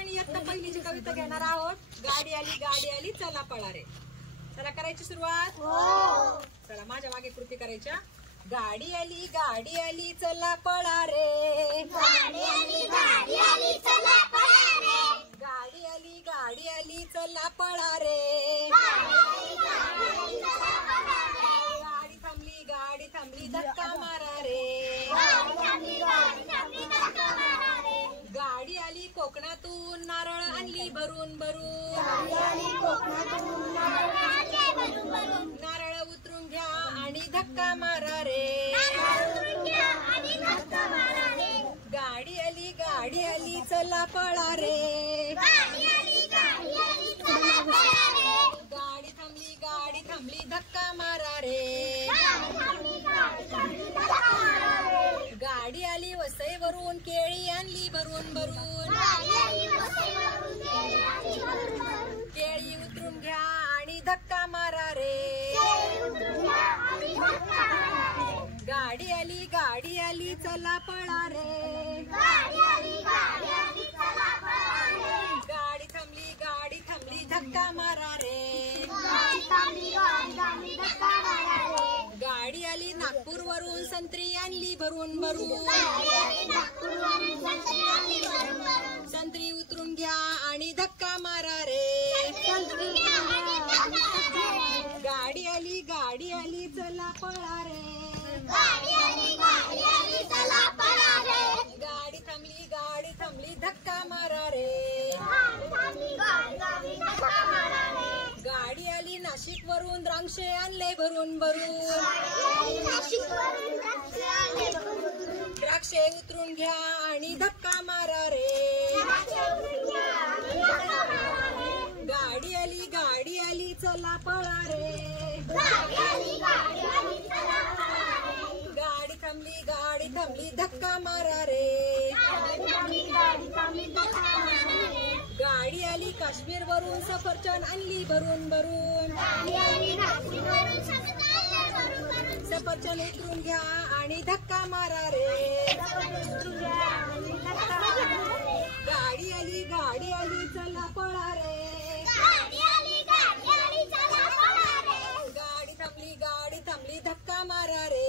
आपण इयत्ता पहिलीची कविता घेणार आहोत. गाडी आली चला पळा रे. चला करायची सुरुवात. चला माझ्या मागे कृती करायच्या. गाडी आली चला पळा रे. गाडी आली चला पळा रे. गाडी आली चला पळा रे. गाडी थांबली धक्का मारा रे. गाडी आली कोकणातून नारळ आणली भरून भरून. नारळ उतरून घ्या आणि धक्का मारा रे. गाडी आली चला पळा रे. गाडी थांबली धक्का मारा रे. गाडी आली वसईवरून केळी आणली भरून भरून. केळी उतरून घ्या आणि धक्का मारा रे. गाडी आली चला पळा रे. गाडी थांबली धक्का मारा रे. गाडी आली नागपूर वरून संत्री आणली भरून भरून. संत्री उतरून घ्या आणि धक्का मारा रे. गाडी आली चला पळा रे. गाडी थांबली धक्का मारा रे. गाडी आली नाशिक वरून द्राक्षे आणले भरून भरून. द्राक्षे उतरून घ्या आणि धक्का मारा रे. गाडी आली चला पळा रे. गाडी थांबली धक्का मारा रे. गाडी आली काश्मीर वरून सफरचंद आणली भरून भरून. सफरचंद उतरून घ्या आणि धक्का मारा रे. गाडी आली चला पळा रे. गाडी थांबली धक्का मारा रे.